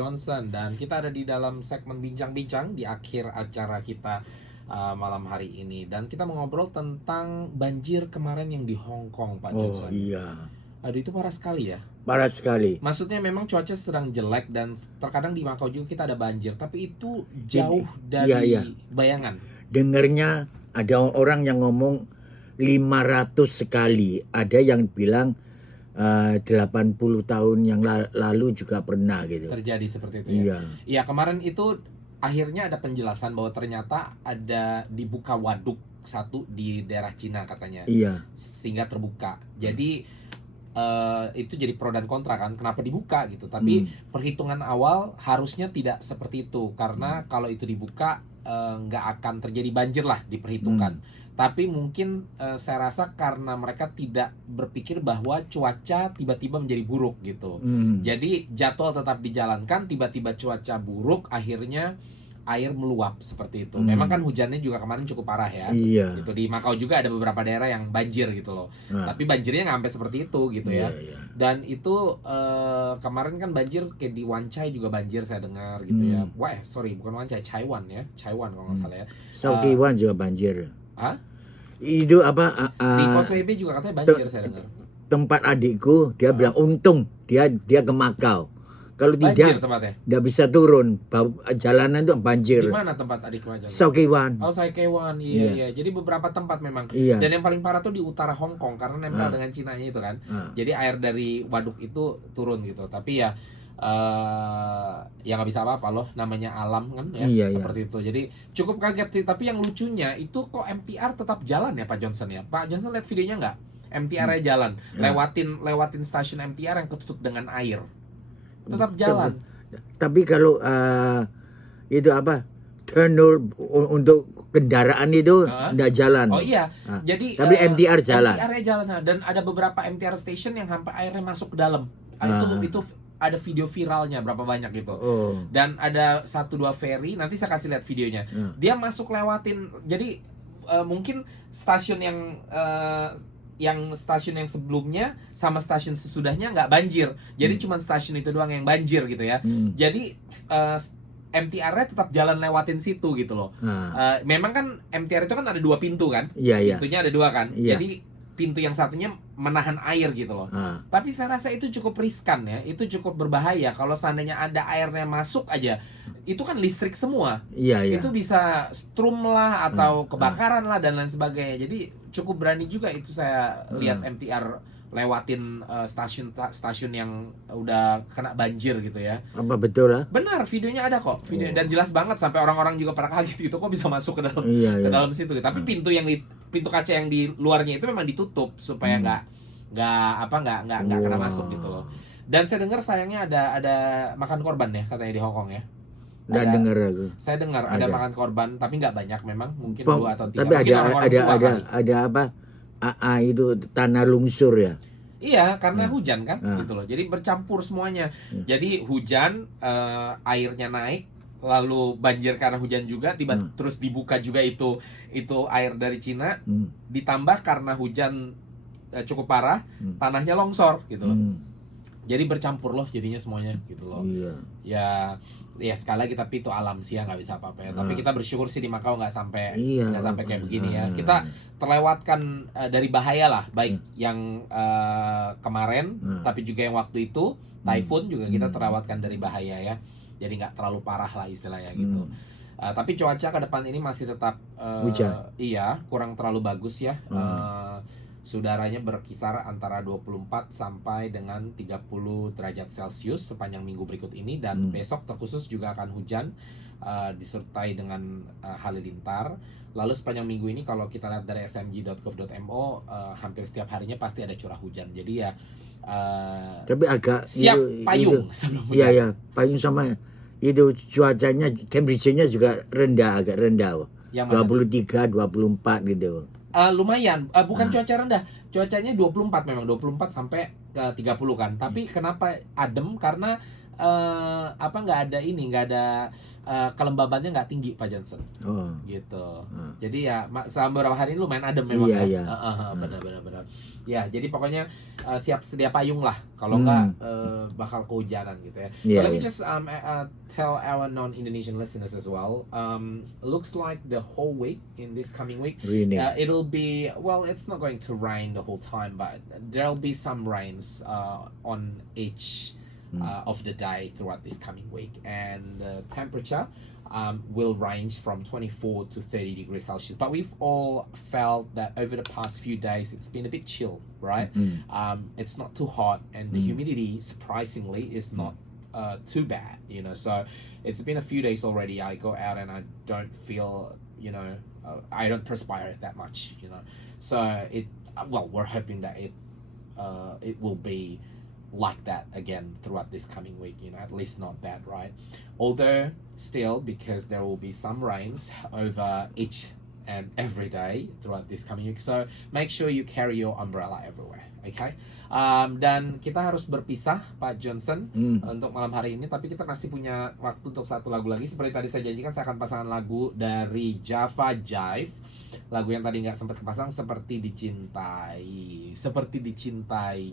Johnson, dan kita ada di dalam segmen bincang-bincang di akhir acara kita malam hari ini, dan kita mengobrol tentang banjir kemarin yang di Hong Kong, Pak Oh Johnson. iya, Aduh, itu parah sekali ya. parah sekali. Maksudnya memang cuaca sedang jelek dan terkadang di Makau juga kita ada banjir, tapi itu Jadi, jauh iya iya. dari bayangan. Dengarnya ada orang yang ngomong 500 sekali. Ada yang bilang 80 tahun yang lalu juga pernah gitu. Terjadi seperti itu ya. Iya. Iya, kemarin itu akhirnya ada penjelasan bahwa ternyata ada dibuka waduk satu di daerah Cina katanya, Iya. sehingga terbuka. Jadi itu jadi pro dan kontra kan, kenapa dibuka gitu. Tapi perhitungan awal harusnya tidak seperti itu, karena kalau itu dibuka nggak akan terjadi banjir lah diperhitungkan. Tapi mungkin saya rasa karena mereka tidak berpikir bahwa cuaca tiba-tiba menjadi buruk gitu. Jadi jadwal tetap dijalankan, tiba-tiba cuaca buruk, akhirnya air meluap seperti itu. Memang kan hujannya juga kemarin cukup parah ya. Iya. Gitu, di Makau juga ada beberapa daerah yang banjir gitu loh. Tapi banjirnya nggak sampai seperti itu gitu ya. Iya. Dan itu kemarin kan banjir kayak di Wan Chai juga banjir saya dengar gitu ya. Wah, sorry, bukan Wan Chai, Chaiwan ya. Chaiwan kalau nggak salah ya. Saukiwan juga banjir. Hah? Itu apa? Di Causeway Bay juga katanya banjir saya dengar. Tempat adikku dia bilang untung dia ke Makau. Kalau Banjir tidak, tempatnya. nggak bisa turun. Jalanan itu banjir. Di mana tempat adikku aja? Saukiwan. Oh, Saukiwan, iya. Jadi beberapa tempat memang. Iya. Dan yang paling parah tuh di utara Hong Kong karena nempel dengan Cinanya itu kan. Jadi air dari waduk itu turun gitu. Tapi ya ya nggak bisa apa-apa loh, namanya alam kan ya. Iya. Seperti itu. Jadi cukup kaget sih. Tapi yang lucunya itu kok MTR tetap jalan ya, Pak Johnson ya. Pak Johnson lihat videonya nggak? MTR-nya jalan, lewatin stasiun MTR yang ketutup dengan air. Tetap jalan. Tapi kalau itu apa, tunnel untuk kendaraan itu nggak jalan. Oh iya, jadi tapi MTR jalan. MTR-nya jalan, dan ada beberapa MTR station yang sampai airnya masuk ke dalam. Itu ada video viralnya berapa banyak gitu. Dan ada 1-2 ferry, nanti saya kasih lihat videonya. Dia masuk lewatin, jadi mungkin stasiun yang stasiun yang sebelumnya sama stasiun sesudahnya nggak banjir, jadi cuma stasiun itu doang yang banjir gitu ya. Jadi MTR-nya tetap jalan lewatin situ gitu loh. Memang kan MTR itu kan ada 2 pintu kan, pintunya ada 2 kan. Jadi pintu yang satunya menahan air gitu loh. Tapi saya rasa itu cukup riskan ya, itu cukup berbahaya kalau seandainya ada airnya masuk aja. Itu kan listrik semua. Itu bisa strum lah atau kebakaran lah dan lain sebagainya. Jadi cukup berani juga itu saya lihat MTR lewatin stasiun yang udah kena banjir gitu ya. Apa betul lah? Benar, videonya ada kok. Dan jelas banget sampai orang-orang juga pada kaget gitu, kok bisa masuk ke dalam ke dalam situ. Tapi pintu kaca yang di luarnya itu memang ditutup supaya nggak kena masuk gitu loh. Dan saya dengar sayangnya ada makan korban ya katanya di Hong Kong ya. Saya dengar ada makan korban, tapi nggak banyak memang, mungkin 2 atau 3. Tapi ada apa? Itu tanah lungsur ya. Iya, karena hujan kan gitu loh. Jadi bercampur semuanya. Jadi hujan, airnya naik, lalu banjir karena hujan juga, terus dibuka juga itu air dari Cina, ditambah karena hujan cukup parah, tanahnya longsor gitu loh. Jadi bercampur loh jadinya semuanya gitu loh. Ya sekali lagi, tapi itu alam sih ya, nggak bisa apa-apa ya. Tapi kita bersyukur sih di Makau nggak sampai kayak begini ya. Kita terlewatkan dari bahaya lah, baik yang kemarin, tapi juga yang waktu itu typhoon juga kita terlewatkan dari bahaya ya. Jadi nggak terlalu parah lah istilahnya gitu. Tapi cuaca ke depan ini masih tetap iya, kurang terlalu bagus ya. Sudaranya berkisar antara 24 sampai dengan 30 derajat Celcius sepanjang minggu berikut ini. Dan besok terkhusus juga akan hujan disertai dengan halilintar. Lalu sepanjang minggu ini kalau kita lihat dari smg.gov.mo, hampir setiap harinya pasti ada curah hujan. Jadi ya tapi agak siap payung sebelum hujan. Iya, payung sama itu cuacanya, temperature-nya juga agak rendah. 23, 24 gitu. Lumayan, bukan cuaca rendah, cuacanya 24 memang, 24 sampai ke 30 kan. Tapi kenapa adem? Karena nggak ada ini, nggak ada kelembabannya nggak tinggi Pak Johnson. Oh. Gitu. Jadi ya selama beberapa hari ini lumayan adem memang Iya, ya. iya. Benar. Ya, jadi pokoknya siap sedia payung lah. Kalau nggak bakal kehujanan gitu ya. Iya, But let me iya. just tell our non-Indonesian listeners as well. Looks like the whole week in this coming week, Raining. it'll be, well, it's not going to rain the whole time, but there'll be some rains on each of the day throughout this coming week, and the temperature will range from 24 to 30 degrees Celsius. But we've all felt that over the past few days it's been a bit chill, right? It's not too hot, and the humidity surprisingly is not too bad, you know. So it's been a few days already. I go out and I don't feel, you know, I don't perspire that much, you know. So we're hoping that it will be like that again throughout this coming week, you know, at least not bad, right? Although still, because there will be some rains over each and every day throughout this coming week, so make sure you carry your umbrella everywhere, okay? Dan kita harus berpisah Pak Johnson untuk malam hari ini, tapi kita masih punya waktu untuk satu lagu lagi. Seperti tadi saya janjikan, saya akan pasangkan lagu dari Java Jive, lagu yang tadi nggak sempat kepasang, Seperti Dicintai.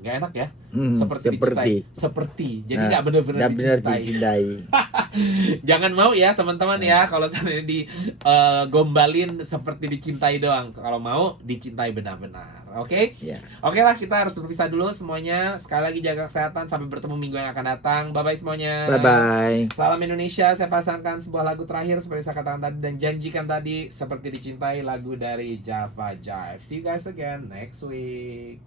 Nggak enak ya? Seperti jadi nggak benar-benar dicintai. Jangan mau ya teman-teman ya, kalau saya digombalin seperti dicintai doang. Kalau mau dicintai benar-benar. Oke? Yeah. Oke lah, kita harus berpisah dulu semuanya. Sekali lagi jaga kesehatan, sampai bertemu minggu yang akan datang. Bye-bye semuanya. Bye-bye. Salam Indonesia. Saya pasangkan sebuah lagu terakhir seperti saya katakan tadi dan janjikan tadi, Seperti Dicintai, lagu dari Java Jive. See you guys again next week.